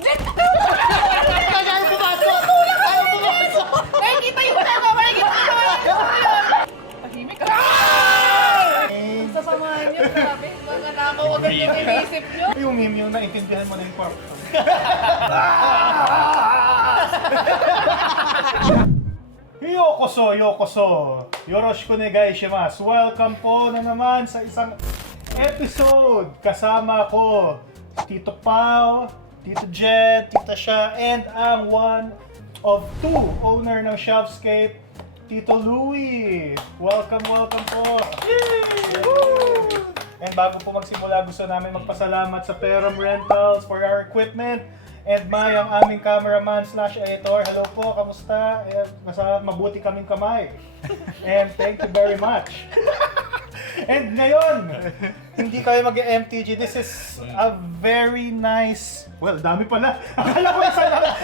Kaya pumasok! Kaya pumasok! Nakikita yung tema! Nakikita yung tahimik ka! Sasamahan niyo, grabe. Mga nakaw agad yung inisip niyo. Yung meme yung naintindihan mo na yung part. Yokoso, yokoso. Yoroshiku onegaishimasu. Welcome po na naman sa isang episode. Kasama ko, Tito Pao, Tito Jet, Tita Sha, and ang one of two owner ng Shelfscape, Tito Louie. Welcome, welcome po. And bago po magsimula, gusto namin magpasalamat sa Peram Rentals for our equipment. And May, ang aming cameraman slash editor. Hello po, kamusta? Basta mabuti kaming kamay. And thank you very much. And ngayon, hindi kayo mag-MTG. This is a very nice... Well, dami pala. Akala ko isa lang.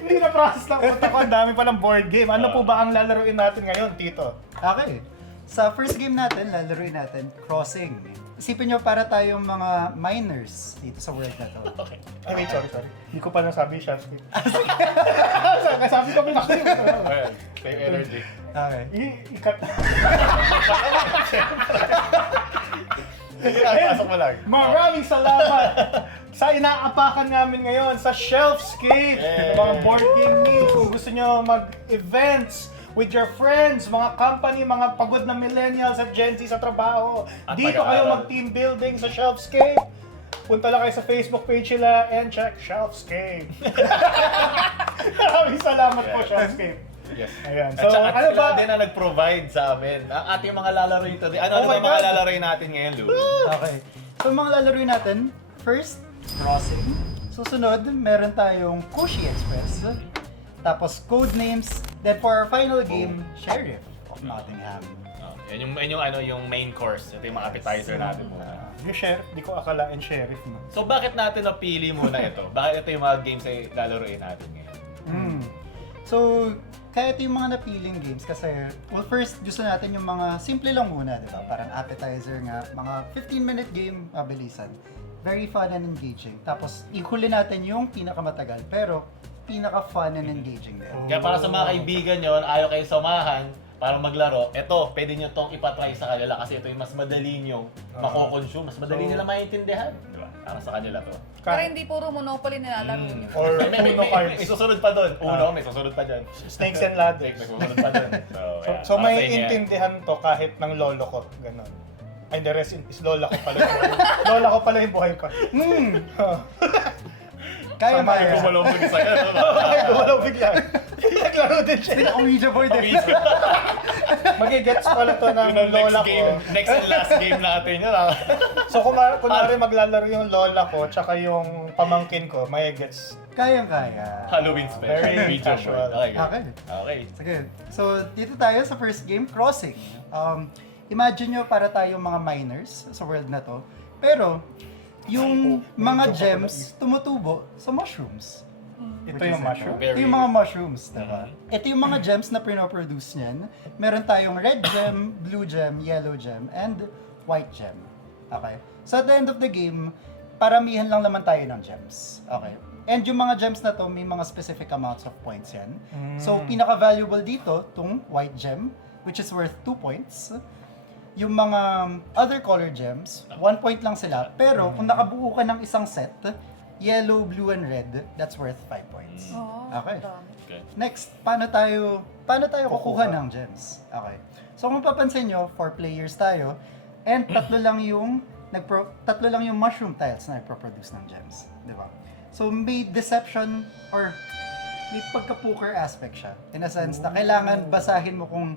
Hindi na-process lang utak ko. Ang dami palang board game. Ano po ba ang lalaroin natin ngayon, Tito? Okay. Sa first game natin, lalaroin natin Crossing. Isipin nyo para tayong mga miners dito sa world na to. Okay. Ay, wait, sorry. Hindi ko pa nasabi siya. Sabi ko, may nakulim. Well, same energy. Okay. Ikat. Pasok mo lang. Maraming salamat sa inaapakan namin ngayon sa Shelfscape. Mga board game needs. Kung gusto nyo mag-events with your friends, mga company, mga pagod na millennials at Gen Z sa trabaho. At Dito kayo pag-aaral. mag-team building sa Shelfscape. Punta lang kayo sa Facebook page nila and check Shelfscape. Maraming salamat po, Shelfscape. Yes. Ayan. At So, saka ano sila ba? din ang nag-provide sa amin. Ang ating mga lalaroin today. Ano Oh ba my mga God. lalaroin natin ngayon, Lou? Okay. So, mga lalaroin natin, first, Crossing. Susunod, meron tayong Kushi Express. Tapos, Codenames. Then, for our final game, Sheriff of Nottingham. Oh, yan yung main course. Ito yung mga appetizer natin muna. Yung sheriff, di ko akalain sheriff mo. So bakit natin napili muna ito? Bakit ito yung mga games ay lalaroin natin ngayon? So, kaya ito yung mga napiling games kasi, well, first, gusto natin yung mga simple lang muna, di ba? Parang appetizer nga, mga 15-minute game, mabilisan. Very fun and engaging. Tapos, ihuli natin yung pinakamatagal, pero pinaka-fun and engaging din. Kaya para sa mga kaibigan nyo, ayaw kayo samahan para maglaro, ito, pwede nyo itong ipatry sa kanila kasi ito yung mas madali nyo mako-consume, mas madali nila maintindihan. Di ba? Para sa kanila to. Pero hindi puro Monopoly nilalaro niyo. Or May Uno cards. susunod pa doon. Uno, may susunod pa dyan. Snakes and ladders. May susunod pa doon. So may intindihan to kahit ng lolo ko, ganun. Ay, the rest is lola ko pala. Lola ko pala yung buhay pa. Kaya Tama ba? yan. Kumalawag sa'yo, no? Ay, gumalaw bigla. Naglaro din siya. Pinaka-Ouija board eh. Magigets pala to ng Yun ang lola next game, ko. next and last game natin yun. So kunwari maglalaro yung lola ko, tsaka yung pamangkin ko, may gets. Kayang-kaya. Halloween special. Very Ouija casual. board. Okay, good. Okay. Okay. Sige. So, dito tayo sa first game, Crossing. Imagine nyo para tayong mga miners sa world na to. Pero, yung mga gems tumutubo sa mushrooms. Ito yung mushroom. Ito yung mga mushrooms, diba? Ito yung mga gems na pinoproduce niyan. Meron tayong red gem, blue gem, yellow gem, and white gem. Okay? So at the end of the game, paramihan lang naman tayo ng gems. Okay? And yung mga gems na to, may mga specific amounts of points yan. So pinaka-valuable dito, tong white gem, which is worth 2 points. Yung mga other color gems, 1 point lang sila. Pero kung nakabuo ka ng isang set, yellow, blue, and red, that's worth 5 points. Okay. Okay. Next, paano tayo kukuha ng gems? Okay. So kung papansin nyo, 4 players tayo, and tatlo lang yung mushroom tiles na nagpo-produce ng gems, di ba? So may deception or may pagka-poker aspect siya. In a sense na kailangan basahin mo kung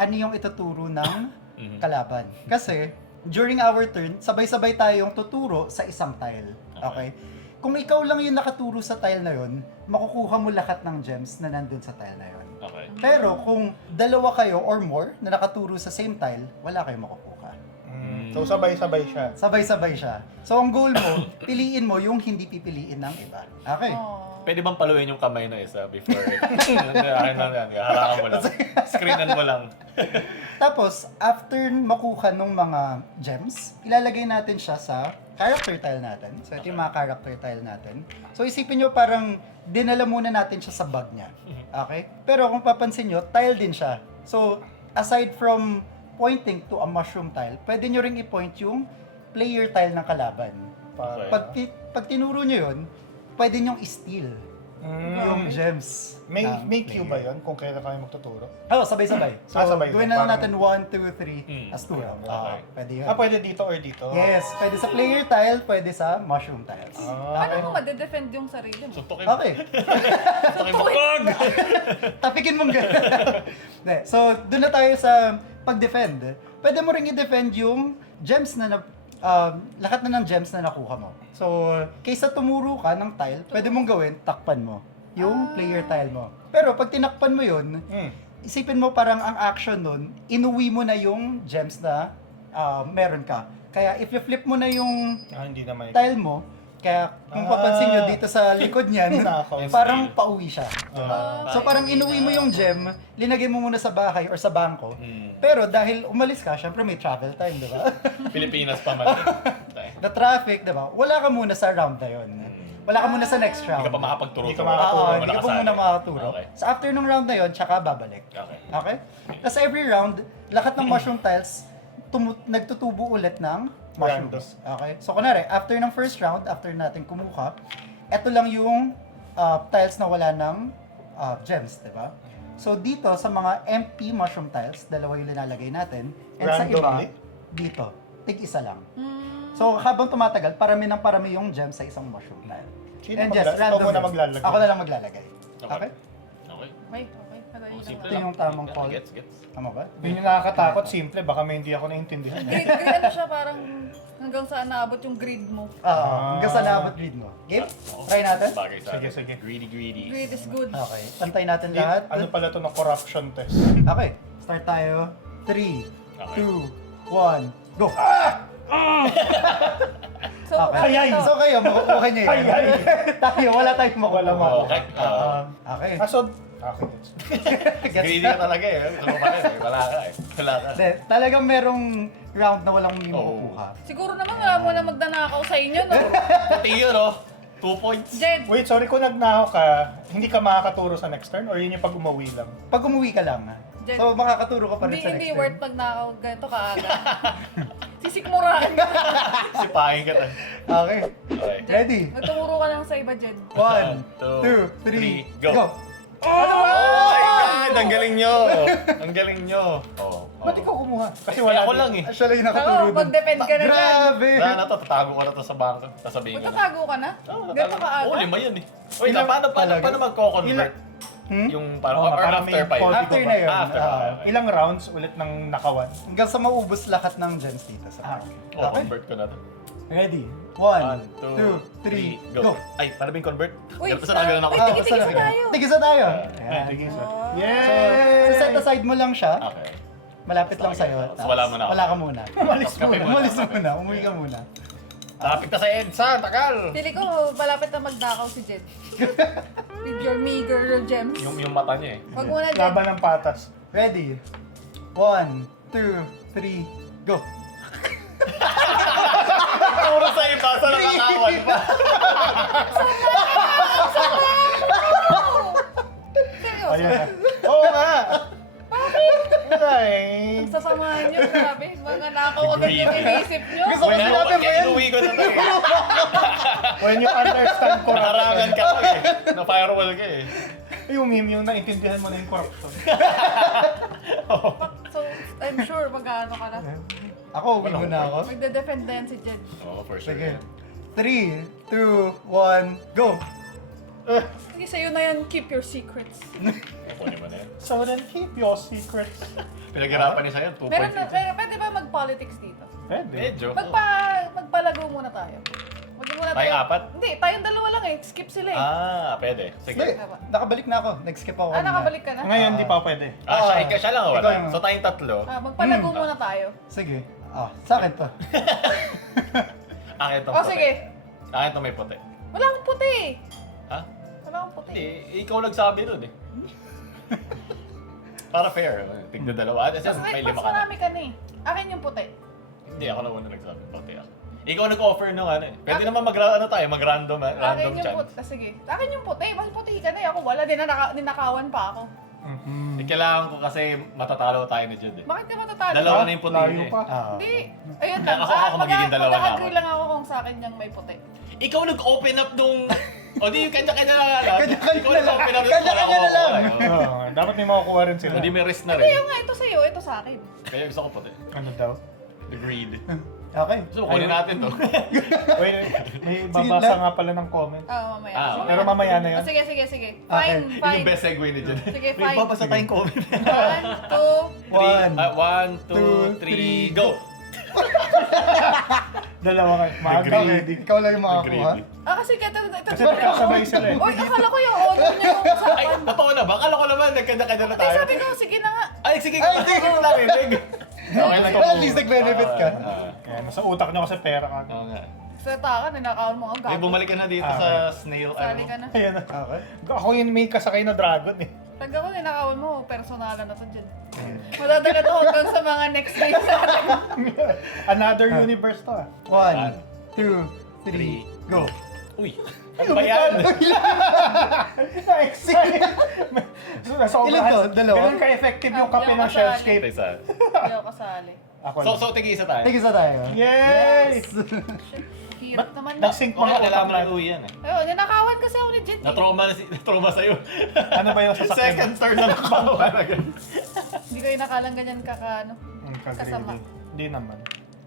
ano yung ituturo ng kalaban. Kasi during our turn, sabay-sabay tayong tuturo sa isang tile. Okay? Kung ikaw lang yung nakaturo sa tile na yun, makukuha mo lahat ng gems na nandun sa tile na yun. Okay. Pero kung dalawa kayo or more na nakaturo sa same tile, wala kayong makukuha. So sabay-sabay siya. Sabay-sabay siya. So ang goal mo, piliin mo yung hindi pipiliin ng iba. Okay? Pwede bang paluin yung kamay na isa before? Akin lang yan. Harangan mo lang. Screenan mo lang. Tapos, after makuha ng mga gems, ilalagay natin siya sa character tile natin. So ito yung mga character tile natin. So isipin nyo parang dinala muna natin siya sa bag niya. Okay? Pero kung papansin nyo, tile din siya. So aside from pointing to a mushroom tile, pwede nyo ring i-point yung player tile ng kalaban. Okay. Pag tinuro nyo yun, pwede nyong i-steal yung gems. May ng queue player. ba yun kung kailan kami magtuturo? Oo, sabay-sabay. So, sabay. gawin na lang Parang- natin 1, 2, 3 as 2. Okay. Pwede yun. Pwede dito or dito? Yes, pwede sa player tile, pwede sa mushroom tiles. Paano mo madedefend yung sarili mo? Suntukin. Okay. Suntukin mo. Wag! Tapikin mong gano'n. Hindi, so, doon na tayo sa pag-defend. Pwede mo ring i-defend yung gems na lahat na ng gems na nakuha mo. So, kaysa tumuro ka ng tile, pwede mong gawin, takpan mo yung player tile mo. Pero pag tinakpan mo yun, isipin mo parang ang action nun, inuwi mo na yung gems na meron ka. Kaya if you flip mo na yung Hindi na may... tile mo, kaya kung papansin nyo dito sa likod niyan, Nakaw. parang pauwi siya. So parang inuwi mo yung gem, linagay mo muna sa bahay or sa bangko. Pero dahil umalis ka, syempre may travel time, di ba? Pilipinas pa man. The traffic, di ba? Wala ka muna sa round na yun. Wala ka muna sa next round. Hindi ka pa makapagturo. Hindi ka Oo, makakaturo, hindi ka pa muna makakaturo. Okay. So after nung round na yun, tsaka babalik. Okay. Okay? Tapos every round, lahat ng mushroom tiles, nagtutubo ulit ng mushrooms. Okay? So kunwari, after ng first round, after natin kumuha, eto lang yung tiles na wala ng gems, di ba? So dito, sa mga empty mushroom tiles, dalawa yung linalagay natin. And sa Randomly? iba, dito, tig-isa lang. So habang tumatagal, parami ng parami yung gems sa isang mushroom tile. Sino And just ikaw muna randomly. maglalagay? Ako na lang maglalagay. Okay. Okay? Okay. Wait, okay. Madali lang. Simple Ito lang. yung tamang call. Gets. Tama ba? Yun yung nakakatakot, simple. Baka may hindi ako naintindihan. Ano siya parang hanggang saan naabot yung grid mo. Hanggang sa naabot read mo. Game? Try natin? Bagay sa Sige, akin. sige. Greedy. Grid is good. Okay. Pantay natin lahat. Ano pala to ng corruption test? Okay. Start tayo. 3, Okay. 2, 1, go! So, Okay. Ayay! So kayo, makukuha niyo yun. Ayay! Tayo, wala tayong makukuha. Wala makukuha. Okay. Okay. So, okay. Gets Greedy na? ka talaga eh. Gusto mo pa rin eh. Wala ka eh. Wala ka. Hindi, talagang merong round na walang may Oo. makukuha. siguro naman wala mo na magdanakaw sa inyo, no? Pati yun oh. 2 points. Jed, Wait, sorry, kung nagnakaw ka, hindi ka makakaturo sa next turn or yun yung pag umuwi lang? Pag umuwi ka lang, Jen, so makakaturo ka pa rin hindi, sa next hindi turn. worth magnakaw ganito kaaga. Sisikmuraan ka. Sipahin ka tayo. Okay. Okay. Ready? Magtumuro ka lang sa iba, Jed. 1, 2, 3, go! Oh my God! Ang galing nyo! Ang galing nyo! Oh. Ba't ikaw kumuha? Kasi Wala wala ako din. lang eh. Siya lang yung nakaturo Oo, dun. mag-depend ka na dyan. Grabe! Wala na to, tatago ko na to sa bangko. Sasabihin ko na. Magtatago ka na? Ganito kaaga? Oo, 5 yun eh. Wait lang, paano Talaga? magko-convert? Yung parang, or parang may after pa yun? code. After na yun. After. Ilang rounds ulit ng nakawan? Hanggang sa maubos lahat ng gems dito sa park. Oh, convert ko na to. Ready? 1, 1, 2, 3, 2, 3, go! Ay, para bing convert? Uy, Basta nagano'n ako. Uy, Ah, tigil-tigil basta tayo. Tigisa tayo! Ay, Ayan. tigil sa. Oh. So, set aside mo lang siya. Okay. Malapit lang Basta sa'yo. ganito. So, tapos wala muna ako. Wala ka muna. Umalis Kape muna. Umalis muna. Umuwi ka muna. Lapit na sa EDSA, tagal! Pili ko, malapit na magnakaw si Jed. With your meager gems. Yung mata niya eh. Wag muna, Jed. Laban ng patas. Ready? 1, 2, 3, go! Puro sa iba, sa nakakawan pa. Seryoso? Ayan na. Oo nga! Ay. Ang sasamahan nyo, grabe. Mga nakaw agad yung inisip nyo. Gusto ko sinabi mo yan. Inuwi ko na to eh. When you understand Nakarangan corruption. ka to eh. Na-firewall ka eh. Yung meme, yung naintindihan mo na yung corruption. So, I'm sure mag-ano ka na. Ako, uwi muna ako. Magde-defend na yan si Jed. Oo, for sure. Sige. yan. 3, 2, 1, go! Sige, sa'yo na yan, keep your secrets. Kunin mo na yan. So then, keep your secrets. Pinaghirapan niya sa'yo, 2 Meron points. na, pwede ba mag-politics dito? Pwede. Medyo. Magpalago muna tayo. Wag muna Tayong apat? Hindi, tayong dalawa lang eh. Skip sila eh. Pwede. Sige, Sige. nakabalik na ako. Nag-skip ako. kanina. Nakabalik ka na? Ngayon, di pa pwede. Siya lang Ikaw wala. yung- So tayong tatlo. Magpalago muna tayo. Sige. Sa akin to. Akin tong Oh, puti. sige. Akin tong may puti. Wala akong puti eh. Ha? Wala akong puti. Hindi, ikaw nagsabi nun eh. Para fair. Tignan dalawa. Kasi Mas, may mas 5 ka na. marami ka na eh. Akin yung puti. Hindi, ako na muna nagsabi. Puti ako. Ikaw nag-offer nung ano eh. Pwede naman mag-random Akin random yung chance. puti. Sige. Akin yung puti. Mas puti ka na eh. Ako wala. Ninakawan pa ako. Eh, kailangan ko kasi matatalo tayo ni Jude eh. Bakit ka matatalo? Dalawa na yung puti Layo niya eh. pa. Hindi. Ayun lang. Ako magiging dalawa na ako. Mag-agree lang ako kung sa akin yung may puti. Ikaw nag-open up nung... O di, kanya-kanya na lang. Kanya-kanya Ikaw na lang. nag-open up. Kanya-kanya na lang. Oo, dapat may makukuha rin sila. Hindi may risk na Kaya rin. nga, ito sa'yo. Ito sa akin. Kaya gusto ko puti. Ano daw? Agreed. Okay. So, kunin natin to. Wait, may babasa nga pala ng comment. Mamaya. Ah, Sige. Pero mamaya na yun. Sige, sige, sige. Okay. Fine, Yun fine. yung best segue ni Jude. Sige, May fine. babasa tayong comment. 1, 2, One, 1, 2, 3, go! Dalawa kayo. Maaga Okay, ready. ikaw lang yung makakuha. Agreed. kasi ito. Kasi magkasabay sila eh. Uy, akala ko yung order niyo yung Ay, usapan. totoo na ba? Akala ko naman, nagkanda-kanda na Ay, tayo. sabi ko, sige na nga. Ay, sige. Ay, sige. Ako narinig. Okay lang Well, at least nag-benefit ka. Kaya nasa utak nyo kasi pera ka. Oo nga. Sa taka, ninakawan mo ang Ay, gago. bumalik ka na dito Ah, sa snail. Sali ka na. Ayan na. Okay. Ako yung may kasakay na dragon eh. Pag ako ninakawan mo, personalan na to dyan. Madadagat ako hanggang sa mga next days natin. Another universe to ah. 1, 2, 3, go. Uy, ano ba yan? Na-excite. Ilan to? Dalawa? Ganun ka-effective yung kape ng Yung Shellscape. Isa. Hindi ako kasali. Ako So, lang. tig-isa tayo. Tig-isa tayo. Yay! Hirap naman na. Nag-sync Oo, mga kailangan utak mo na natin. uwi yan eh. Ayun, ninakawan kasi ako ni Jit. Na-trauma sa'yo. Ano ba yung sasakyan? Second turn na nakawa na ganun. Hindi kayo nakalang ganyan kakano. Kasama. Kasama. Hindi naman.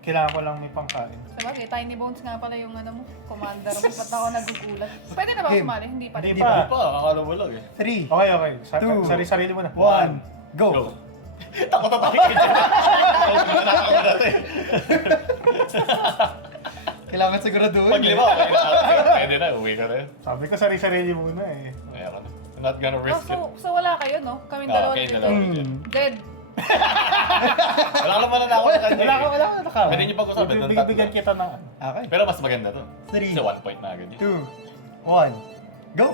Kailangan ko lang may pangkain. Sabagay, Tiny Bones nga pala yung ano mo, commander mo. Ba't ako nagugulat? Pwede na ba ako Game. sumali? Hindi pa. Hindi Hindi pa. pa, akala mo lang eh. 3, Okay, okay. Two. Sari-sarili mo na. 1, go. Go. Takot na tayo kayo. Takot na tayo. Kailangan siguraduhin. Pag lima, okay na. Pwede na, uwi ka na yun. Sabi ko sari-sarili muna eh. Kaya ka na. I'm not gonna Oh, risk it. so wala kayo, no? Kaming dalawa Okay, dito. dalawa. Dead. Wala ka naman na ako sa kanya. Wala ka nakaw. Pwede niyo pag-usapan ng Bigyan tatlo. kita ng ano. Okay. Pero mas maganda to. Three. Kasi 1 point na agad yun. 2, 1, go.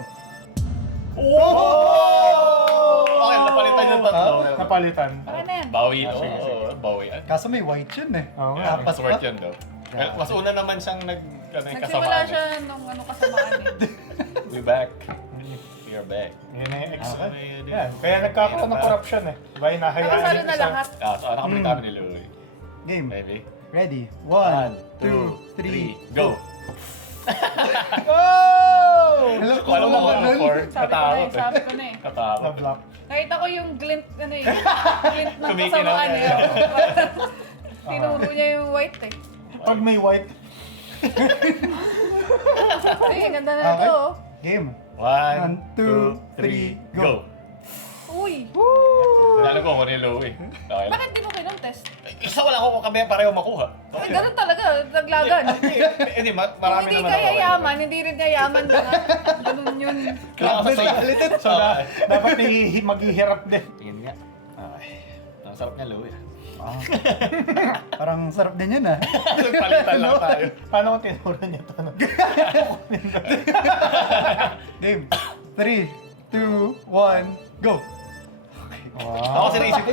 Oh! Okay, napalitan yung tatlo. Napalitan. Okay na yan. Bawi, Ah, sige, sige. bawi yan. Kaso may white yun eh. Oo nga. Yeah, Apat sword pa. yun daw. Well, mas una naman siyang Nagsimula kasamaan. siya nung ano kasamaan eh. We back. We are back. Yun na yung ex. Okay. Yan. Kaya nagkakaroon ng corruption eh. Diba yung nahayaan Nakasalo yung na isa. lahat. Ah, so nakabalik kami ni Louie. Game. Maybe. Ready? 1, 2, 3, go! Oh! Alam Kung alam mo kung ano for, Sabi ko na katakot eh, sabi ko na eh. Katakot. Na-block. Nakita ko yung glint, ano eh, glint ng Kumikinang kasamaan eh. niya. Tinuro niya yung white eh. Pag may white, Uy, ang ganda na Okay. ito oh. Game. 1, 2, 3, go. Uy, Alam ko kung ni Louie. Okay lang. bakit di mo kinong-test? Isa wala ko kami pareho makuha. Ay, ganun talaga, naglaga no? Hindi, Kung marami hindi naman ka ako. yayaman, hindi rin niya yaman na nga. Ganun yun. Kailangan sa sayo. so dapat maghihirap din. Yun nga. Ay, ang sarap niya Louie. Ah. Parang sarap din yun ah. Palitan lang tayo. Paano kung tinuro niya ito? Game. 3, 2, 1, go. Ako sinisip ko.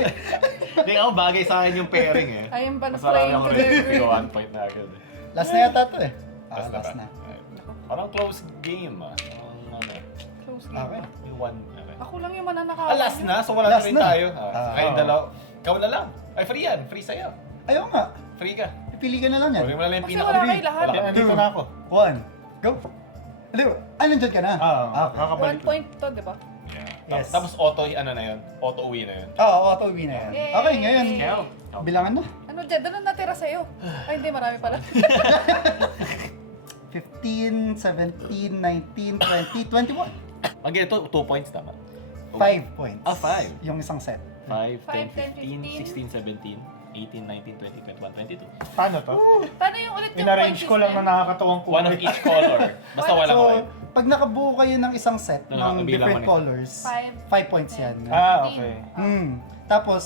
Hindi ako bagay sa akin yung pairing eh. Ayun pa na Mas marami playing ako together. rin. Ikaw 1 point na agad eh. Last na yata to eh. Last Last na. na. Parang close game ah. Ano, Close game. Okay. yung 1. Okay. Ako lang yung mananakawan. Ah, last na? So wala Last na rin na. tayo. Ah. Ay, dalaw. Ikaw na lang. Ay, free yan. Free sa'yo. Ayaw nga. Free ka. Pipili ka na lang yan. Huwag mo na lang yung Kasi pinaka wala free. kayo lahat. Wala ka. Andito na ako. 1, go. Ano? Ah, nandyan ka na? Ah, Okay. kakabalik. 1 point to, di ba? Yeah. Yes. Tapos auto, ano na yun? Auto uwi na yun. Oo, auto win na yan. Yay! Okay, ngayon. Kaya, Bilangan na. Ano dyan? Doon natira sa'yo. Ay, hindi. Marami pala. 15, 17, 19, 20, 21. okay, ito 2 points tama. 5 points. Ah, 5. Yung isang set. 5, 5, 10, 15, 16, 17, 18, 19, 20, 21, 22. Paano to? Paano yung ulit yung In-arrange point ko lang na system? nakakatawang One of each color. Basta wala ko So, kayo. pag nakabuo kayo ng isang set Ano, ng kabilang different mo nito? colors, 5. 5 points yan. Ah, okay. Tapos,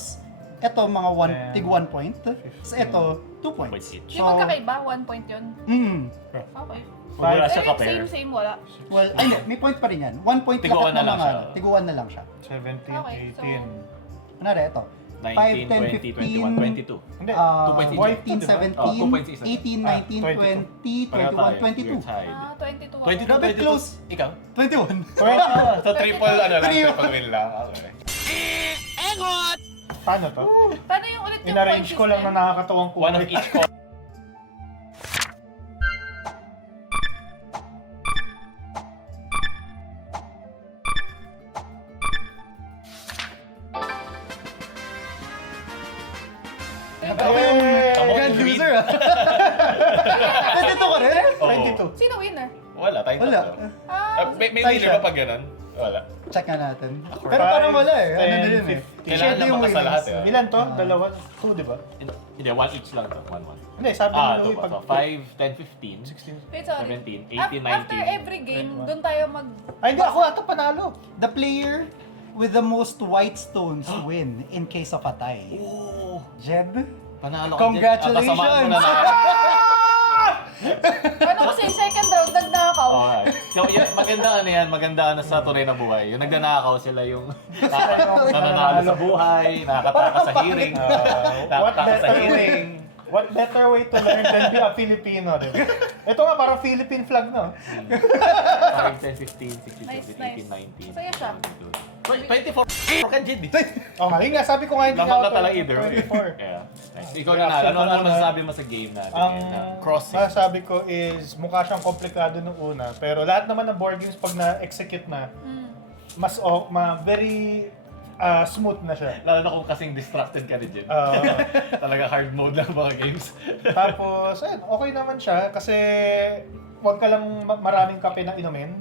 eto mga Ten. tig 1 point. So, eto 2 Points points. each. Yung magkakaiba, 1 point yun. Okay. Wala Eh, siya ka-pair. same, wala. Well, ay, hindi, may point pa rin yan. 1 point Tiguan lahat na ng lang mga, siya. tiguan na lang siya. 17, Okay, so- 18. Kunwari, ito. 19, 5, 20, 10, 21, 22. Hindi. 14, 2.6. 17, Oh, 2.6. 18, 19, 20, 21, 22. 22 ako. Grabe, 22. close. Ikaw? 21. So triple ano lang, Trio. triple win lang. Okay. Paano to? Paano yung ulit yung In-arrange point ko lang na system? nakakatawang One of each call. Tamo, Grand win. loser ah. 22 ka rin? Oo. 22. Sino winner? Wala, tayong Wala. tatlo. Ah, May Tayo winner siya. ba pag ganun? Wala. Check nga natin. Pero parang wala eh. Ano na yun eh. 10, 15. Kailangan lang yung makasa lahat winnings. eh. Ilan to? Dalawa? 2, di ba? Hindi, one each lang to. One. Hindi, sabi Ah, mo ito Louie, pa. So, 5, 10, 15, 16. wait, sorry. 17, 18, 19. After every game, doon tayo mag... Ay, hindi ako ata panalo. The player with the most white stones win in case of a tie. Oh, Jed? panalo ka Congratulations! dyan. Kasamaan mo na lahat. Ano kasi, second round, nagnakaw. Okay. Yung maganda ano yan, maganda ano sa tunay na buhay. Yung nagnanakaw sila yung nananalo sa buhay, nakakataka sa hearing, What nakakataka sa better hearing. way? What better way to learn than be a Filipino, di ba? Ito nga, parang Philippine flag, no? 5, 10, 15, 16, Nice, 17, nice. 18, 19. Masaya siya. 24 ka, Jid. Oh, nga, yun nga, sabi ko nga hindi Lamat na ako talaga either way. 24. Yeah. Ikaw na ano masasabi mo sa game natin? Ang Crossing. masasabi ko is mukha siyang komplikado nung una, pero lahat naman ng board games pag na-execute na, mas very smooth na siya. Lalo na kung kasing distracted ka ni Jid. Talaga hard mode lang mga games. Tapos, ayun, okay naman siya kasi wag ka lang maraming kape na inumin.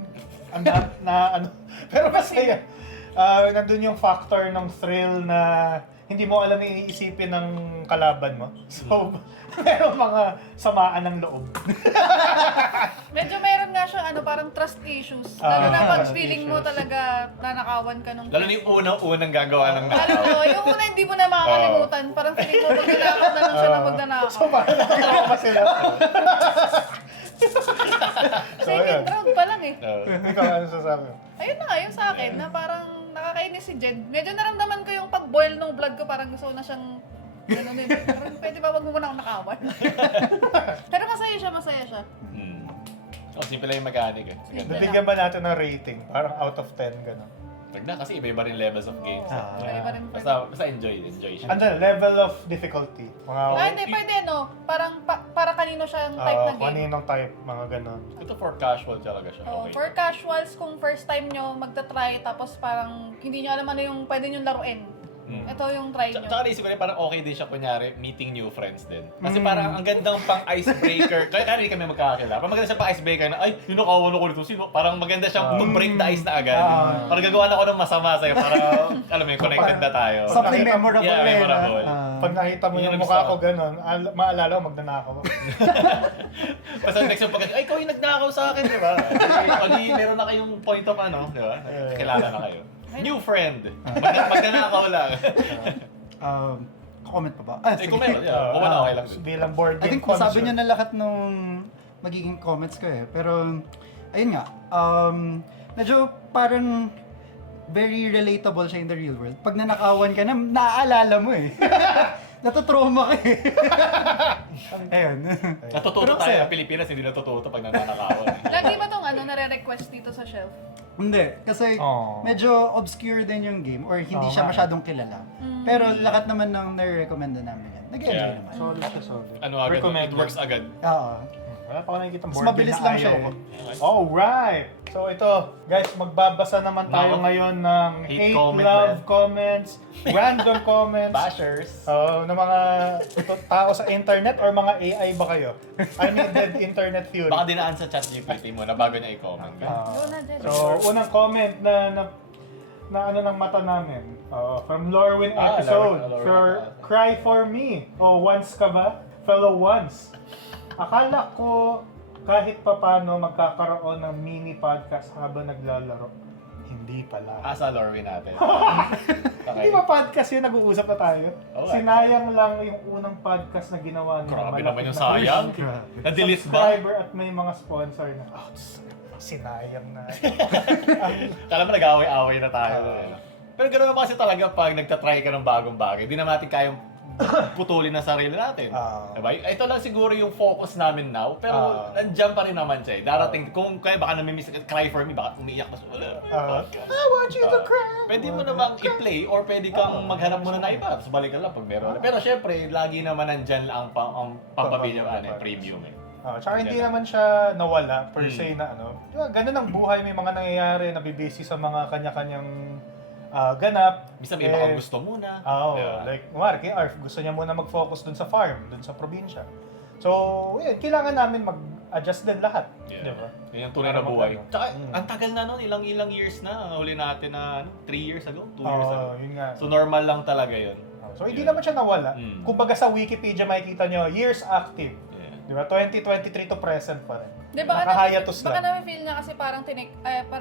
Ang ano, pero masaya. Nandun yung factor ng thrill na hindi mo alam yung iisipin ng kalaban mo. So, meron mga samaan ng loob. Medyo meron nga siyang parang trust issues. Lalo na pag trust feeling mo issues. talaga nanakawan ka nung... Lalo na yung unang gagawa ng Alam mo, yung una hindi mo na makakalimutan. Parang feeling mo magnanakaw na lang siya na magnanakaw. So, parang nakakawa pa sila. Second round pa lang eh. Ikaw, ano sasabi mo? Ayun na nga, yung sa akin, na parang nakakainis si Jed. Medyo naramdaman ko yung pag-boil ng blood ko, parang gusto ko na siyang gano'n eh. Parang pwede ba wag mo muna akong nakawan? Pero masaya siya. Oh, simple lang yung mechanic eh. Ganda. Bibigyan ba natin ng rating? Parang out of 10, gano'n. Wag na kasi iba-iba rin levels of games. Iba-iba rin. Basta enjoy siya. Ano, level of difficulty? Mga Hindi, pwede parang para kanino siya yung type na game. kaninong type, mga gano'n. Ito for casual talaga siya. Oh, Okay. for casuals, kung first time nyo magta-try, tapos parang hindi nyo alam ano yung pwede nyo laruin. Ito yung try nyo. Tsaka naisip ko rin parang okay din siya kunyari meeting new friends din. Kasi parang ang gandang pang icebreaker. Kaya hindi kami magkakakilala. Parang maganda siya pang icebreaker na ay, ninakawan ako nito. Sino? Parang maganda siyang to break the ice na agad. Parang gagawa na ako ng masama sa'yo para alam mo yun, connected na tayo. Something memorable Yeah, eh. memorable. Pag nakita mo Yun yung ang mukha gusto ko ko. gano'n, maalala ko, magnanakaw ako. Basta next yung pagkat, ay, ikaw yung nagnakaw sa akin, di ba? Pag meron na kayong point of ano, di ba? Kilala na kayo. New friend. Magnanakaw lang. Comment pa ba? Kung meron, yeah. Kung wala, okay lang din. Bilang board I game think masabi connoisseur. niyo na lahat nung magiging comments ko eh. Pero, ayun nga, medyo parang very relatable siya in the real world. Pag nanakawan ka na, naaalala mo eh. Natutrauma ka eh. Ayun. Natututo Pero tayo masaya. ng Pilipinas, hindi natututo pag nananakawan. Lagi ba tong nare-request dito sa shelf? Hindi, kasi Oh. medyo obscure din yung game or hindi siya nga. masyadong kilala. Pero lahat naman ng nare-recommenda namin yan. Nag-enjoy Yeah. naman. Solid siya, solid. Ano agad, Recommended. it works agad. Oo. Wala pa ako nakikita Mas board game mabilis na lang ayaw siya ko. eh. Alright! So ito, guys, magbabasa naman tayo Nako. ngayon ng Hate hate, comment, love man. comments, random comments, Bashers. ng mga tao sa internet or mga AI ba kayo? I mean, dead internet theory. Baka dinaan sa chat GPT mo na bago niya i-comment. Go na, Jed. So, unang comment na ano ng mata namin. From Lorwin episode. Lorwin. For Cry For Me. Once ka ba? Fellow once. Akala ko kahit papano magkakaroon ng mini podcast habang naglalaro. Hindi pala. Asa Lorwin natin. Hindi ba podcast yun? Nag-uusap na tayo? Okay. Sinayang lang yung unang podcast na ginawa niya. Grabe Malapit naman yung na sayang. Grabe. Na-delete ba? subscriber at may mga sponsor na. Sinayang na. Kala mo nag-away-away na tayo. Pero gano'n naman kasi talaga pag nagtatry ka ng bagong bagay, hindi naman natin kayang putulin ang sarili natin. Diba? Ito lang siguro yung focus namin now, pero nandiyan pa rin naman siya eh. Darating, kung kaya baka namimiss, cry for me, baka umiiyak na podcast. I want you to cry. Pwede mo namang i-play or pwede kang maghanap muna na iba, tapos balik ka lang pag meron. Pero syempre, lagi naman nandyan lang ang pampamilya, premium eh. Tsaka hindi naman siya nawala per se na ano. Diba, ganun ang buhay, may mga nangyayari, nabibisi sa mga kanya-kanyang ganap. Minsan may iba kang gusto muna. Diba? Like, kumari, kay Arf, gusto niya muna mag-focus dun sa farm, dun sa probinsya. So, yun, kailangan namin mag-adjust din lahat. Yeah. Diba? Yun yung tunay na buhay. Tsaka, ang tagal na nun, ilang years na. Huli natin na 3 years ago, 2 years ago. Yun nga. So, normal lang talaga yun. So, hindi naman siya nawala. Kumbaga sa Wikipedia makikita nyo, years active. Di ba? 2023 to present pa rin. Di ba Nakahiatus baka lang. namin feel niya kasi parang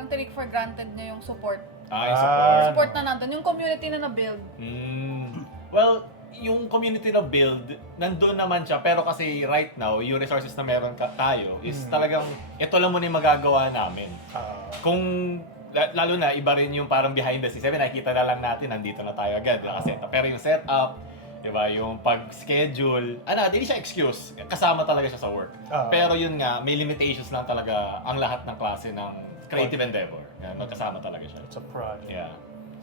tinik for granted niya yung support. Support. Support na nandun, yung community na na-build. Well, yung community na build, nandun naman siya. Pero kasi right now, yung resources na meron tayo is talagang, ito lang muna yung magagawa namin. Kung, lalo na, iba rin yung parang behind the scenes. Sabi, nakikita na lang natin, nandito na tayo agad. Pero yung setup, diba, yung pag-schedule, hindi siya excuse. Kasama talaga siya sa work. Pero yun nga, may limitations lang talaga ang lahat ng klase ng creative endeavor. Yan, magkasama talaga siya. It's a project. Yeah.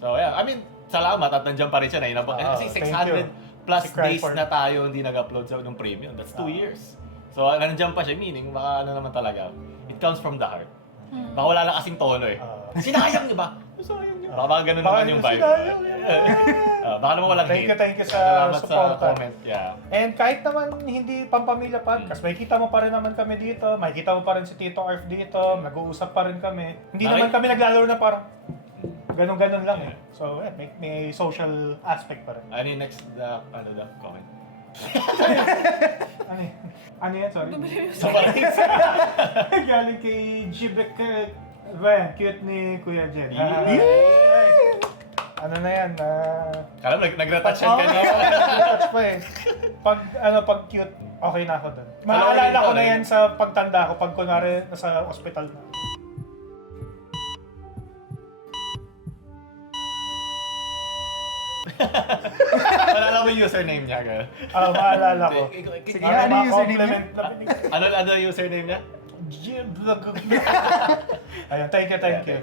So yeah, I mean, salamat at nandiyan pa rin siya na kasi 600 plus days na tayo hindi nag-upload sa ng premium. That's 2 years. So nandiyan pa siya, meaning baka ano naman talaga. It comes from the heart. Baka wala lang kasing tono eh. Sinayang niyo ba? Sinayang niyo. Baka ganun naman yung vibe. Baka naman walang hate. Thank you sa Salamat support. sa comment. Yeah. And kahit naman hindi Pampamilya Podcast, makikita mo pa rin naman kami dito, makikita mo pa rin si Tito Arf dito, nag-uusap pa rin kami. Hindi naman kami naglalaro na parang ganun-ganun lang eh. So, may social aspect pa rin. Ano yung next comment? Ano yan? Sorry. So parang Galing kay Jibek, cute ni Kuya Jen. Ano na yan? Alam, nag-retouch yan kanina. Touch pa eh. Pag cute, okay na ako doon. Maalala ko na yan sa pagtanda ko pag kunwari nasa ospital na. Maalala mo yung username niya, gano'n? Maalala ko. Sige, Para ano yung username niya? Ano yung username niya? Ayun, thank you. Thank you.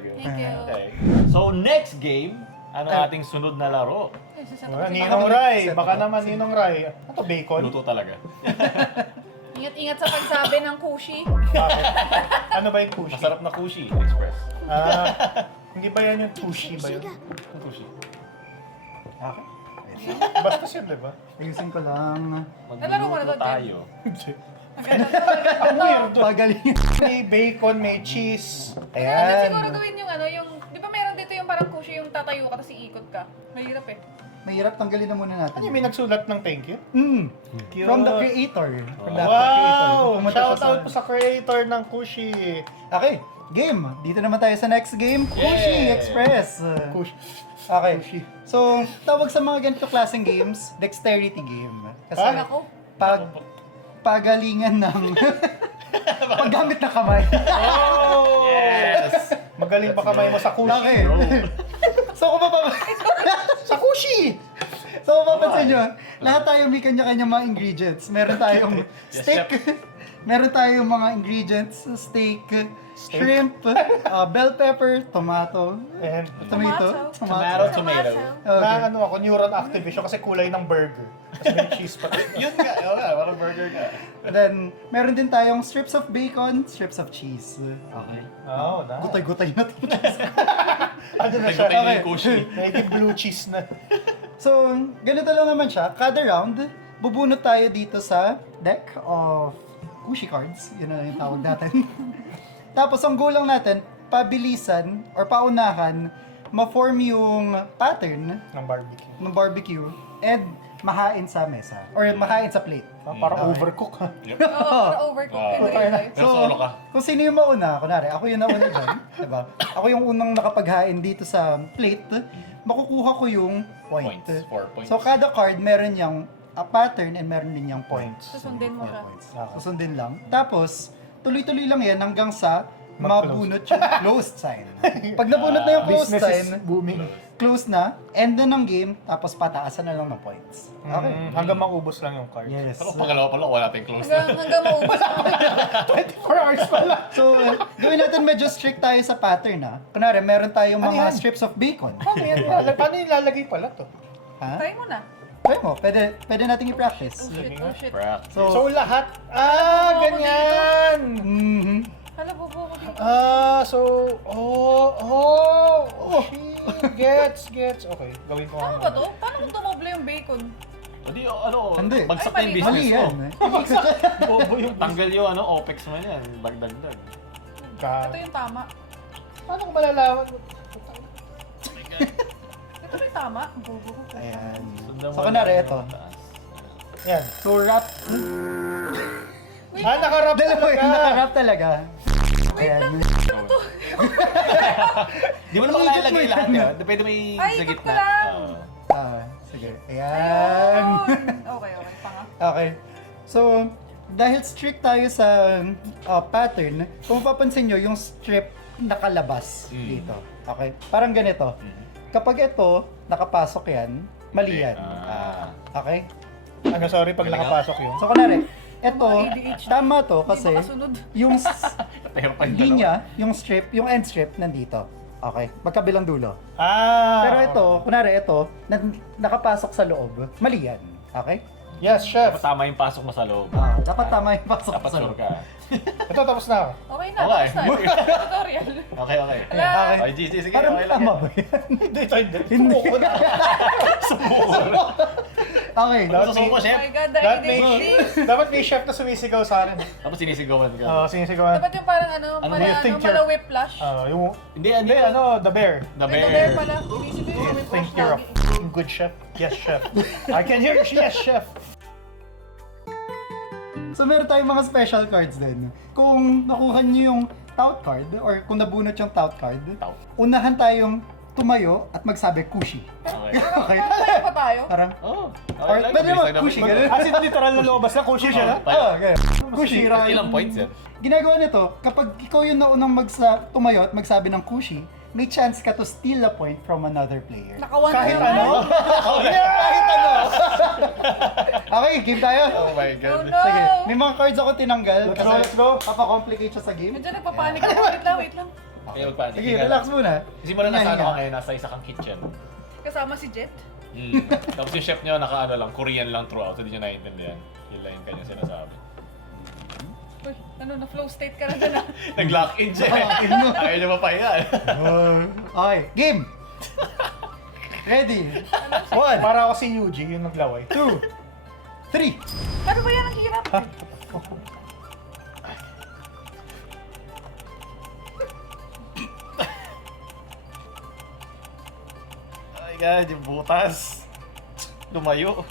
Okay. So, next game, ano ating sunod na laro? Ninong Rai. Baka naman Ninong Rai. Ano to, bacon? Luto talaga. Ingat-ingat sa pagsabi ng kushi. Bakit? Ano ba yung kushi? Masarap na Kushi Express. Hindi ba yan yung sushi ba yun? Ang Kushi. Okay. Basta siya, di ba? Ayusin ko lang. Nalaro mo na to, Jen? tayo. Ang weird. Pagaling. May bacon, may cheese. Kailangan siguro gawin yung di ba meron dito yung parang kushi yung tatayo ka tapos iikot ka. Mahirap eh. Mahirap tanggalin na muna natin. Ano may nagsulat ng thank you? Cute. From the creator. Wow! Pumunta siya Shout out po sa creator ng Kushi. Okay, game. Dito naman tayo sa next game. Kushi Express. Kushi. Okay. So, tawag sa mga ganito klaseng games, dexterity game. Kasi Ako. pagalingan ng paggamit ng kamay. Oh! Yes! Magaling pa kamay mo sa Kushi. Okay. So, kung Sa Kushi! So, mapapansin nyo, lahat tayo may kanya-kanya mga ingredients. Meron tayong steak, meron tayong mga ingredients, steak, shrimp, bell pepper, tomato, And tomato. Tomato. na ano ako, neuron activation kasi kulay ng burger. Kasi may cheese pa. Yun nga, parang burger nga. Then, meron din tayong strips of bacon, strips of cheese. Okay. Oo, na. Gutay-gutay na ito. Ano na siya? Nagpatay na yung Kushi. Naging blue cheese na. So, ganito lang naman siya. Kada round, bubunot tayo dito sa deck of Kushi cards. Yun na lang yung tawag natin. Tapos, ang goal lang natin, pabilisan or paunahan, ma-form yung pattern Ng barbecue. and mahain sa mesa. Or mahain sa plate. Para overcook ha. Oo, para overcook ka na Pero solo ka. Kung sino yung mauna, kunwari, ako yung nauna dyan, diba? Ako yung unang nakapaghain dito sa plate, makukuha ko yung point. Points. 4 points. So, kada card meron niyang pattern and meron din niyang points. Susundin mo siya. Susundin lang. Tapos, tuloy-tuloy lang yan hanggang sa mabunot yung closed sign. Pag nabunot na yung closed Business is sign, booming. close na, end na ng game, tapos pataasan na lang ng points. Okay. Hanggang maubos lang yung card. Yes. Pero pangalawa pala, wala tayong close na. Hanggang maubos ako. 24 hours pala. So, gawin natin medyo strict tayo sa pattern, ha? Kunwari, meron tayong Ano mga yan? strips of bacon. Paano yan? Paano ilalagay pala to? Ha? Try mo na. Try mo, pwede nating i-practice. Oh shit, oh shit. Practice. So lahat, ganyan! Mhm. Hala, bubo ko dito. Gets. Okay, gawin ko Ano ba to? Paano kung tumoble yung bacon? Hindi, ano, Hindi. bagsak na Ay, yung Mali business yan. mo. Bobo yung Tanggal yung OPEX mo yan. Dagdag. Ito yung tama. Paano ko malalaman? Ito ba yung tama? Bubo ko. Ayan. Sundan mo So, kunwari, lang ito. yung taas. Yan. So, wrap. Nakarap Dalawa yung talaga. naka-wrap talaga. Ayan. Di mo naman Iikot mo ilalagay yan. lahat yun. Depende may Ay, sa ikot gitna. ko lang. Sige. Ayan. Okay, panga. Okay. So, dahil strict tayo sa pattern, kung mapapansin nyo, yung strip nakalabas dito. Okay? Parang ganito. Kapag ito, nakapasok yan, mali yan. Okay? Ano, sorry pag nakapasok yun. So, kunwari, ito, Mga ADHD. tama to kasi Hindi makasunod. yung Pero pa yung linya, yung strip, yung end strip, nandito. Okay? Magkabilang dulo. Pero Ah, ito, kunwari ito, nakapasok sa loob, mali yan. Okay? yes, chef. Dapat tama yung pasok mo sa loob. Dapat tama yung pasok Dapat sa sure loob. ka. Ito, tapos na ako. Okay na, Okay. tapos na. Tutorial. Okay. Hala. Okay. Okay, GC, sige. Parang Okay lang tama yan. ba yan? Hindi. Sumuko na. Okay. Ano susuko mo, Oh chef? my God, the Dapat may, ADHD. dapat may chef na sumisigaw sa akin. Tapos sinisigawan ka. Sinisigawan. Dapat yung parang Ano do you think you're- mala whiplash. Yung, Hindi, hindi, the bear. The Wait, the bear bear. pala. Inisip Do yung you think whiplash you're a lagi. f***ing good chef? Yes, chef. I can hear yes, chef. So meron tayong mga special cards din. Kung nakuha niyo yung tout card or kung nabunot yung tout card, Tout. unahan tayong tumayo at magsabi kushi. Okay. Okay? Tayo pa tayo. Parang, Oh, or pwede naman kushi, ganun. As in, literal na lumabas na, kushi siya na. Okay. Kushi. Ilang points yan? Ginagawa nito, kapag ikaw yung naunang tumayo at magsabi ng kushi, may chance ka to steal a point from another player. Nakawan Kahit na ano? Kahit ano! Okay, game tayo. Oh my Oh God. no! Sige, may mga cards ako tinanggal Let's go. papakomplicate siya sa game. Medyo nagpapanik ako. Wait lang. Okay, magpanik. Sige, relax muna. Kasi mo na nasa Hinga, ano ka hinga. ngayon, nasa isa kang kitchen. Kasama si Jet. Tapos yung chef nyo, naka ano lang, Korean lang throughout, so di nyo naiintindihan. Yun lang yung kanyang sinasabi. Uy, na flow state ka na dun ah. Nag-lock in siya. Lock in mo. Ayaw niya mapahinga. Okay, game! Ready? One. Para ako si Yuji, yung naglaway. 2, 3. Ano ba yan ang hirap? Oh my God, yung butas. Lumayo.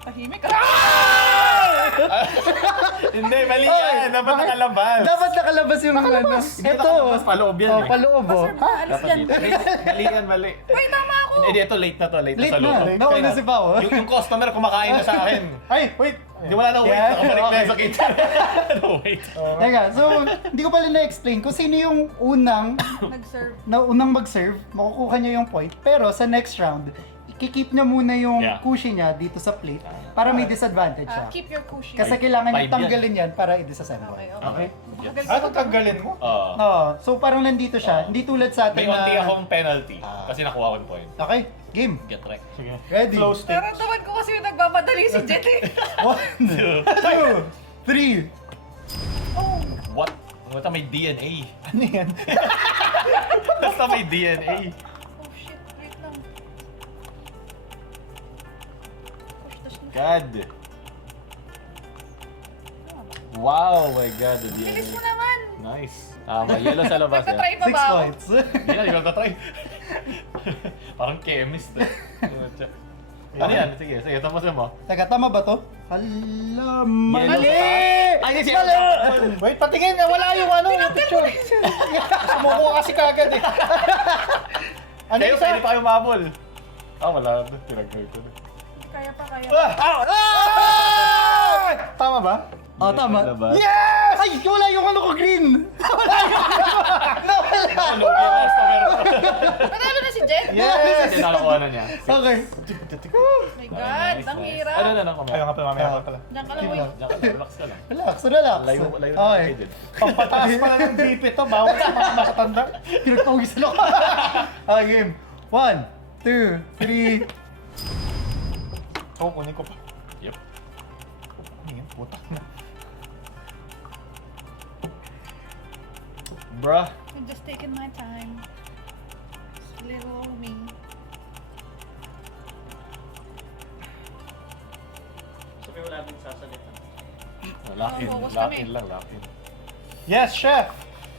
Tahimik ka. Hindi, mali yan. Dapat Bakit? nakalabas. Dapat nakalabas yung ano. Hindi Ito. nakalabas, paloob yan Oh, eh. paloob oh. Sir, maalis Dapat yan. dito. Mali yan, mali. Wait, tama ako. Hindi, ito late na to. Late, Late na sa na. loob. Nauna si Pao. Yung customer kumakain na sa akin. Ay, wait. Hindi wala na wait. Yeah, Nakabalik na okay. sa kitchen. No wait. Teka, so hindi ko pala na-explain kung sino yung Nag-serve. unang mag-serve, makukuha niya yung point. Pero sa next round, ikikip niya muna yung Yeah. kushi niya dito sa plate para may disadvantage siya. Keep your cushion. Kasi kailangan niya Five yan. tanggalin yan para i-disassemble. Okay. Okay? Ano tanggalin mo? Oo. Oo. So parang nandito siya. Hindi tulad sa atin May unti na... akong penalty kasi nakuha ko yung point. Okay, game. Get wrecked. Sige. Ready? Flow state. Naramdaman ko kasi yung nagmamadali si Jet eh. 1, 2, 3. Oh, What? Basta may DNA. Ano yan? Basta may DNA. oh shit. Wait lang. Push the snooze. God. Wow, my God. The DNA. Bilis mo naman. Nice. Tama, yellow sa labas yan. Nagtatry pa 6 ba ako? points. Hindi na, ikaw tatry. Parang chemist eh. Ano yan? Sige, sige, tapusin mo. Teka, tama ba to? Hala, mali! Ay, hindi Mali! Wait, patingin na. Wala yung ano, yung picture. Sumuko kasi kagad eh. Ano Kayo, isa? pwede pa kayo mabol. Ah, wala na. Tinagay ko na. Kaya pa, kaya Ah! pa. Ah! Ay, tama ba? Oh, tama. Labas. Yes! Ay, wala yung ano ko green! Ano, last na meron pa. Panalo na si Jen? Yes! Tinalo ko na niya. Okay. Oh my God, ang hirap. Ano na lang kami? Ayaw nga pala, mamaya ka pala. Diyan ka lang, uy. Diyan ka lang, relax ka lang. Relax, relax. Layo na Okay. kayo din. Pampataas pala ng BP to, bawal sa mga makatanda. Pinagpawisan ako. Okay, game. 1, 2, 3. Oo, kunin ko pa. Yep. Ayan, puta na. Bruh. I'm just taking my time. Just little me. Lock in, Focus lock kami. in lang, lock in. Yes, chef!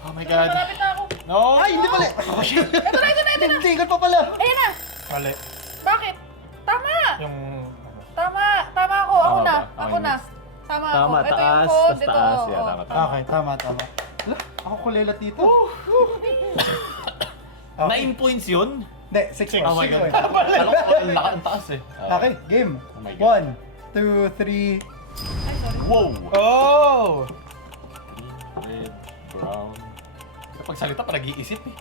Oh my Malapit na ako. No! Ay, hindi pala. Oh, shit. Ito na. Nagtigal pa pala. Ayan na. Mali. Bakit? Tama. Yung... Tama ako. Ako Tama na. ba? Ako Okay, na. next. Tama ako. Tama, Ito yung taas, code. tas Ito. taas. oo, Yan, oo. tama, tama. Okay, tama. Ala, ako kulelat dito. 9 points yun? Hindi, 6 Oh my points. God. 6 points. Alam ko, ang laki ang taas eh. Okay, game. Oh my God. 1, 2, 3. Ay, sorry. Wow! Oh! Red, brown. Kapag salita pa, nag-iisip eh.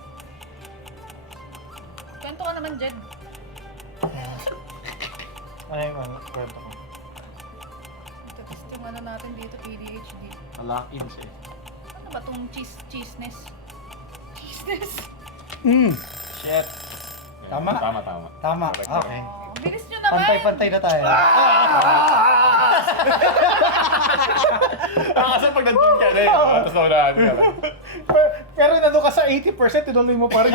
Kwento ka naman, Jed. Ano yung ano? Kwento ko. Ito, test yung ano natin dito, ADHD. Lock in siya eh. Ano ba tong cheeseness? Cheeseness? Shit. Yan, Tama. Tama. Tama. Correct, Okay. Oh, bilis nyo naman. Pantay-pantay na tayo. Kasi pag nandun ka na eh. Tapos naunahan ka lang. Pero nandun ka sa 80%, tinuloy mo pa rin.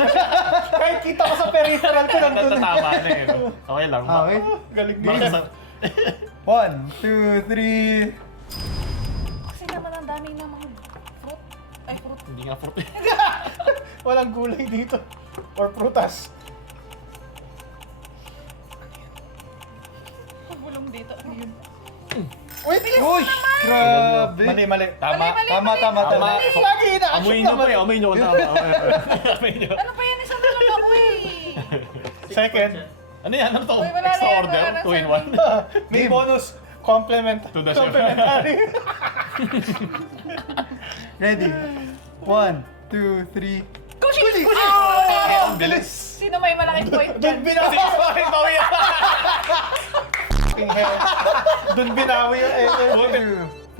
Kahit kita ko sa peripheral ko nandun. Natatama na eh. no? Okay lang. Okay. Galing din. Baka sa... 1, 2, 3. Kasi naman ang daming na mga fruit. Ay, fruit. Hindi nga fruit eh. Walang gulay dito. Or prutas. Pagulong dito. Ano yun? Uy! Uy! Grabe. Mali. Tama. Mali. Tama. Lagi na. Amoy nyo pa eh. Amoy nyo. Tama. Amoy nyo. Ano pa yan? Isang na lang ako eh. Second, Ano yan? Ano to? Uy, wala na Extra yan, order? wala na 2 in serving. 1? may Game. bonus complement. To the chef. Complementary. Ready? 1, 2, 3. Kushi! Ang bilis. Sino may malaking point Doon dyan? binawi. Sorry, Pawi. Doon binawi yung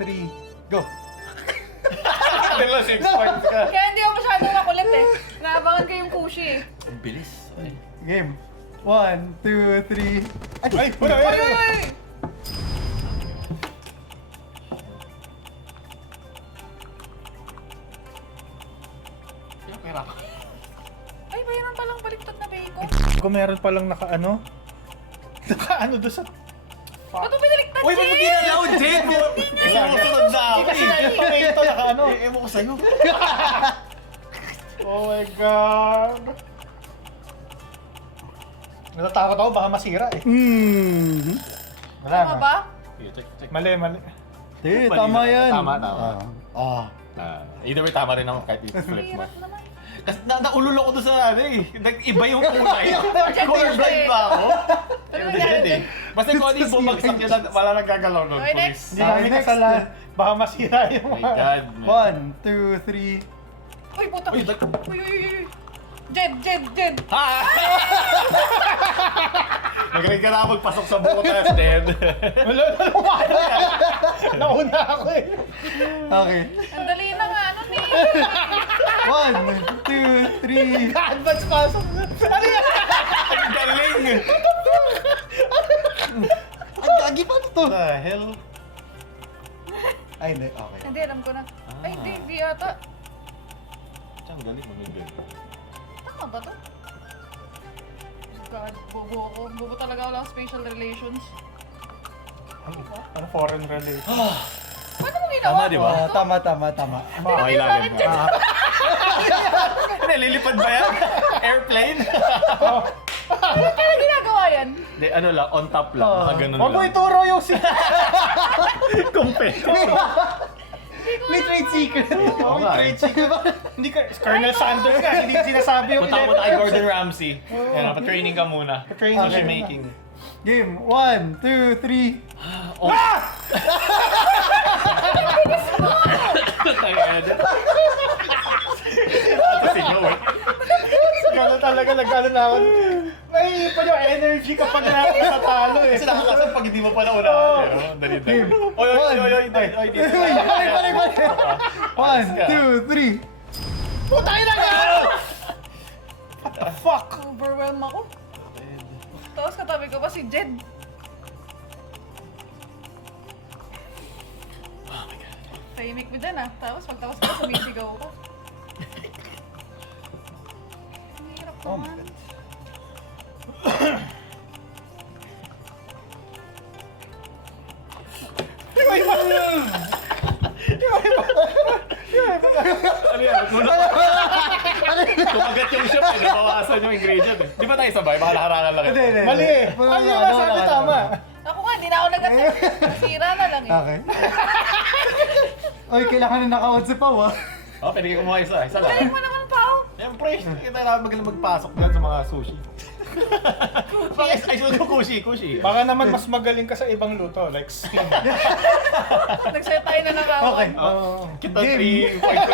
2, 3. Go. Atin lang 6 points ka. Kaya hindi ako masyadong makulit eh. Naabangan ko yung kushi eh. Ang bilis. Game. 1, 2, 3. Ay, wala. Ay! Yung pera ko. Ay, mayroon palang baliktad na bacon. Kung meron palang naka-ano doon sa... Ba't mo binaliktad, Uy, ba't mo Jed? ginalaw, Jade? Sumusunod na ako Kasi eh. tomato naka-ano. Ewan ko sa'yo. Oh my God. Natatakot ako, baka masira eh. Wala Tama na. ba? Check. Mali. Tama yan. Tama. Either way, tama rin ako kahit i-flip mo. Hirap naman. Kasi naulol ako doon sa ano eh. Iba yung kulay. Jed, Colorblind eh. ba ako? Ano nangyari Jed, dyan? Basta kung ano yung bumagsak yun, wala nang gagalaw nun. Okay, Police. next. Hindi namin next. kasalan. Baka masira yung Oh my God. man. 1, 2, 3. Uy, puta. Uy, Uy, ba't- uy, uy. Jed. Ha! Magaling ka na magpasok sa butas, Ted. Wala na lumano yan. Nauna ako eh. Okay. Ang dali na nga, ano ni? 1, 2, 3. Advance pasok. Ano yan? Ang galing! Ang gagi pa ito. The hell? Ay, hindi. Okay. Hindi, alam ko na. Ay, hindi yata. Ang galing, mamigil. Tama ba to? God, bobo ako. Bobo talaga ako lang special relations. Ano foreign relations? Paano mo ginawa? Tama, di ba? Ito? Tama. Okay, ilalim ka. Hindi, lilipad ba yan? Airplane? Kaya ginagawa yan? Hindi, ano lang, on top lang. Nakaganon Huwag mo lang. ituro yung si... Compare. May trade secret. Oo nga eh. Hindi ka... Colonel Sanders ka, hindi sinasabi yung Punta ka muna kay Gordon Ramsay. Yan, pa-training ka muna. Pa-training Sushi ka muna. making. Game. 1, 2, 3. Oh. Gano'n talaga, nagano na ako. Naiipan yung energy kapag nakatalo eh. Kasi nakakasal pag hindi mo pa naunahan. Eh, no? Dali. Oy, dito. Balik. 1, 2, 3. Putay na ka! What the fuck? Overwhelm ako. Tapos katabi ko pa si Jed. Tahimik mo dyan ah. Tapos pagtapos ko, sumisigaw ko. Ang hirap naman. Ano yan? Kumagat yung shop eh. Nabawasan yung ingredient eh. Di ba tayo sabay? Baka nakarangan lang Hindi, eh. hindi. Mali eh. Ay, yung masabi tama. Ako nga, hindi na ako nag-attempt. Nasira na lang eh. Okay. Oy, kailangan na naka-on si Pao, ah. Oh, pwede kayo kumuha isa. Isa Galing lang. mo naman, Pao. Siyempre, kita na magaling magpasok dyan sa mga sushi. Bakit? Ay, kushi. Baka naman mas magaling ka sa ibang luto, like steam. Nag-set tayo na Okay. nakawan. Kita Game. 3 points.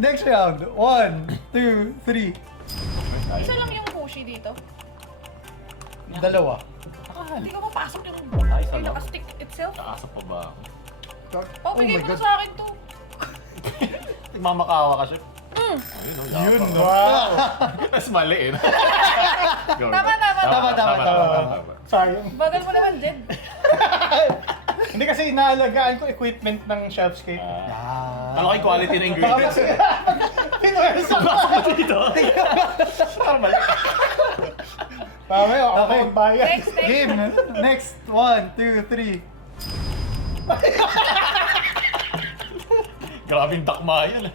Next round. 1, 2, 3. Isa lang yung pushi dito. Dalawa. Hindi ko mapasok yung Ay, isa lang. naka-stick itself. Nakasap pa ba ako? Pao, bigay mo na sa akin to. Nagmamakawa ka, chef. Yun, wow. Mas mali eh. Go. Tama. Sayang. Bagal mo naman, Jed. Hindi kasi inaalagaan ko equipment ng chef's cake. Ano kay quality na Baka ingredients? kasi, pinwersa ko. Dito? Parang mali. Mamaya, ako Okay. magbayad. Next. Game. Next. 1, 2, 3. Grabing dakma yan.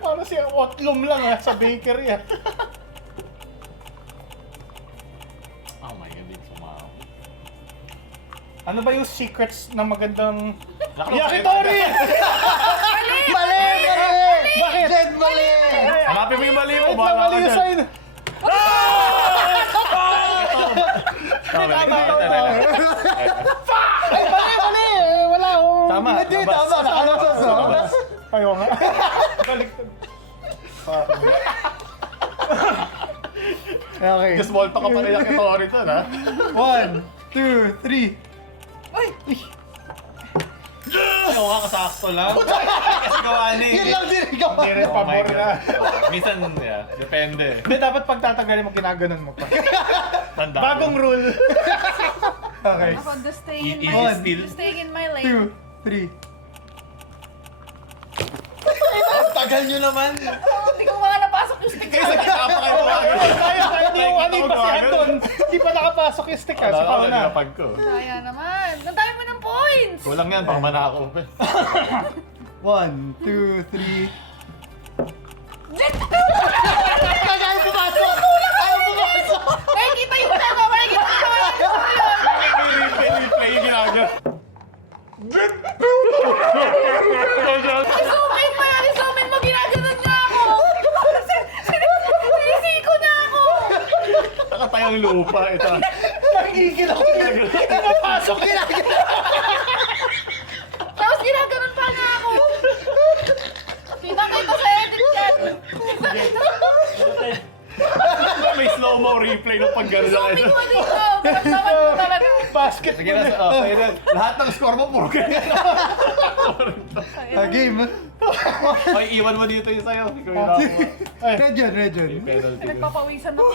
Parang siya otlum lang sa bakery ah. Oh my God, it's sumaw. Ano ba yung secrets ng magandang... Naku, Yakitori! Mali! Bakit? Jed, mali! Hanapin mo yung mali mo. Wait lang, Bahala mali ka yung dyan. sign. Ay, mali! Wala akong... Tama. Hindi, tama. Nakalabas, oh. Ayaw nga. Balik. Okay. Just small talk ka pa rin yung kitori to, ha? 1, 2, 3. Uy! Ayaw ka kasakto lang. Kasi gawa ni. Yun lang din ikaw. Hindi rin Oh my pabor na. God. Minsan, yeah, depende. Hindi, dapat pag tatanggalin mo, ginaganon mo pa. Tanda. Bagong rule. Okay. Ako, just staying in Easy my... still. Just staying in my lane. 2, 3. Ang tagal nyo naman. Hindi ko mga napasok yung stick. Kaya sa kita pa kayo gumagano. Kaya hindi yung ano yung pasihan doon. Hindi pa nakapasok yung stick ha. Sa Wala tao ko na. nagapag ko. Kaya naman. Nandami mo ng points! Kulang yan, baka manako. 1, 2, 3. Ayaw pumasok! Nakikita yung ano! Nakikita yung Replay yung ginagawa. Isumin mo yan! Isumin mo! Ginaganon niya ako! Sinisiko na ako! Nakatayang lupa. Ito. Nakikigil ako. Napasok Tapos ginaganon pa nga ako! Kita sa edit yan! May slow-mo replay ng pag-gano'n lang. Isumin mo dito! Maramdaman mo talaga! basket. Sige na, sa'yo na. Lahat ng score mo, puro ganyan. Game. Ay, iwan mo dito yung sa'yo. Ikaw yung nakuha. Red yun. Penalty. Nagpapawisan ako.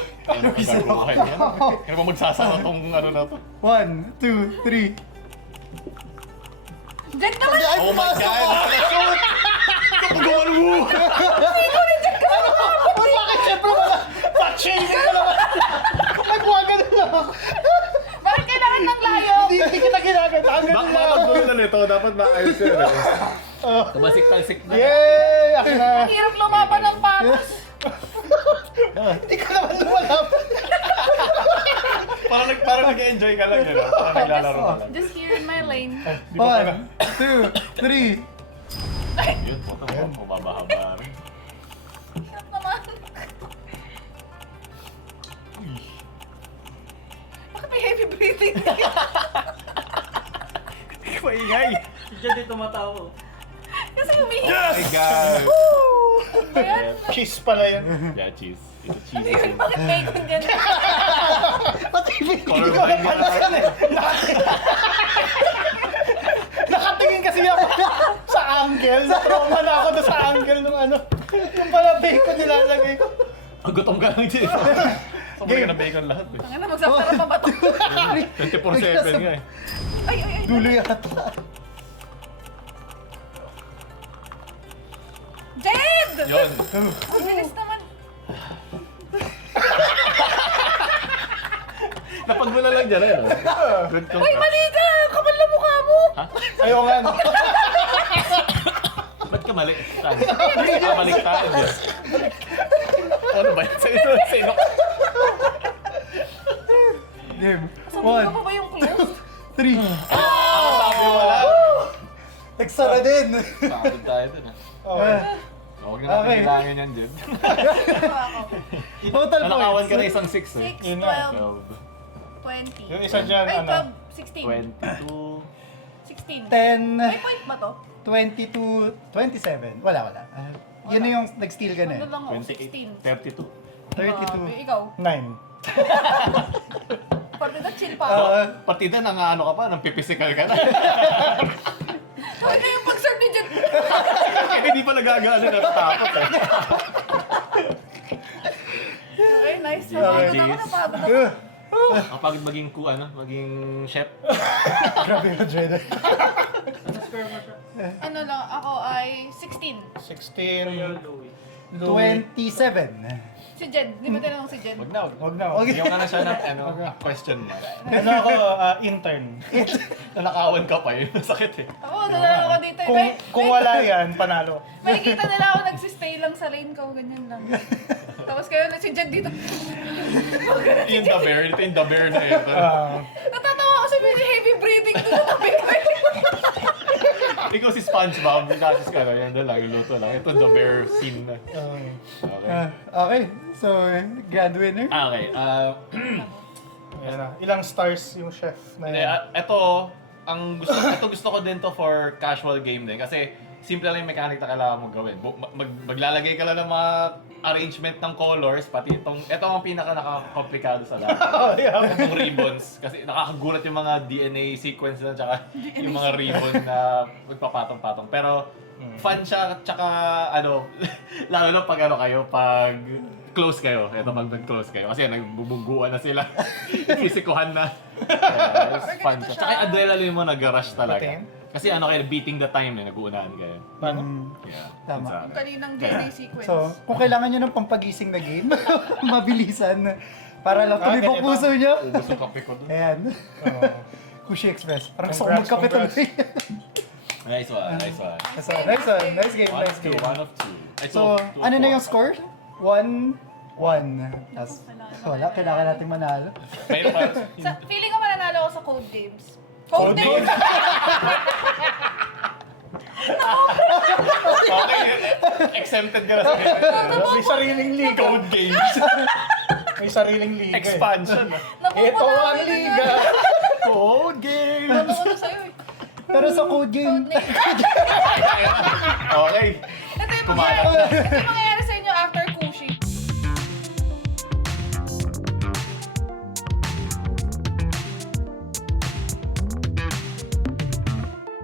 Kaya pa magsasama tong ano na to. 1, 2, 3. Jack naman! Oh my God! Nakashoot! Kapagawan mo! Bakit syempre wala? Patching ka naman. Nagwaganon lang ako. Bakit kailangan ng layo? Hindi kita ginaganon. Hanggang lang ako. Bakit na nito? Dapat maayos yun eh. Tumasik-talsik na. Yay! Ako na. Ang hirap lumaban ng patos. Hindi ka naman lumalap. Parang nag-enjoy ka lang yun. Parang naglalaro ka lang. Just here in my lane. Di ba pala? 1, 2, 3. Yun, puto mo. Bumabahaba rin. Hirap naman. Maingay! Diyan din tumatawa. Kasi umihi. Oh my God! Ayan. Cheese pala yan. Yeah, cheese. Ito cheese. Ayun, bakit bacon yan? Colorblind ka na. Nakatingin kasi ako sa angle. Na-trauma na ako doon sa angle nung ano. Yung pala bacon nilalagay ko. Ang gutom ka lang din. Sobrang na bacon lahat eh. Ang magsasarap pa ba ito? 24/7 nga eh. Ay, ay, ay. Dulo yata. Jed! Yun. Ang bilis naman. Napagmula lang dyan eh. No? Good kong Uy, mali ka! Kapal na mukha mo! Ha? Ayaw nga. Ba't ka mali? Saan? Balik tayo. Ano ba yun? Sino? Game. Sabihin ko 1, pa ba yung close? 3. Sabi mo lang. Nagsara din. Pagod tayo dun ah. Okay. Huwag na natin Okay. kailangan yan, Jed. Total Nanakawan ka na points. isang 6 eh. 6, Yun nga. 12, 20. Yung isa dyan, Ay, ano? 12, 16. 22. 16. 10, May point ba to? 22, 27. Wala. Yun na yung nag-steal ka na Ano eh. lang ako? 28. 16. 32. Ikaw? 9. Partida chill pa. Partida nang ano ka pa, nang pipisikal ka na. Kaya na yung pag-serve ni Jed. Kasi hindi pa nagagaano natatapos eh. Okay, nice. Okay. Napagod ako, napagod ako. Kapag maging maging chef. Grabe yung Jedi. Ano lang, ako ay 16. 16. Louie. 27. Si Jed, di ba tinanong si Jed? Wag na. Wag na. Okay. Bigyan ka na siya ng question mark. Ano ako, intern. Nanakawan ka pa eh. Masakit eh. Oo, dadala ako dito. Kung wala yan, panalo. May kita nila ako nagsistay lang sa lane ko, ganyan lang. Tapos kayo na si Jed dito. Yung the bear. Ito yung the bear na ito. Natatawa ako sa medyo heavy breathing doon sa tabi ko. Ikaw si SpongeBob. Kasi ka na yan. Doon lang. Yung luto lang. Ito the bear scene na. Okay. Okay. So, grand winner. Okay. Ayan na. Ilang stars yung chef na Hindi, yan? ito gusto ko din to for casual game din kasi simple lang yung mechanic na kailangan mong gawin. Maglalagay ka lang ng mga arrangement ng colors, pati ito ang pinaka nakakomplikado sa lahat. Oh, yeah. Itong ribbons, kasi nakakagulat yung mga DNA sequence na tsaka yung mga ribbon na magpapatong-patong. Pero fun siya, tsaka ano, lalo na pag ano kayo, pag close kayo. Ito pag nag-close kayo. Kasi nagbubungguan na sila. Fisikuhan na. It's fun siya. Tsaka yung adrenaline mo nag-rush talaga. Patin? Kasi ano kayo, beating the time na nag-uunahan kayo. Paano? Yeah. Tama. Yun sa akin. Kaninang DNA sequence. So, kung kailangan nyo ng pampagising na game, mabilisan. Para lang tumibok ganito. puso nyo. Ubus yung kape ko dun. Ayan. Oo. Kushi Express. Parang gusto ko Congrats, magkape congrats. tuloy. Nice one, nice one. So, nice one. Nice game, One nice of two, game. one of two. Ay, So, two ano of na four. yung score? 1-1. Tapos, wala, kailangan natin manalo. May pa. Feeling ko mananalo ako sa code games. Code Code games? Okay, exempted ka na sa May sariling liga. code games. May sariling liga. eh. Expansion. Ito ang liga. Code game. Ano ko na sa'yo eh. Pero sa code game, Code name. Okay. Ito yung Kumalat mangyayari. na. Ito yung mangyayari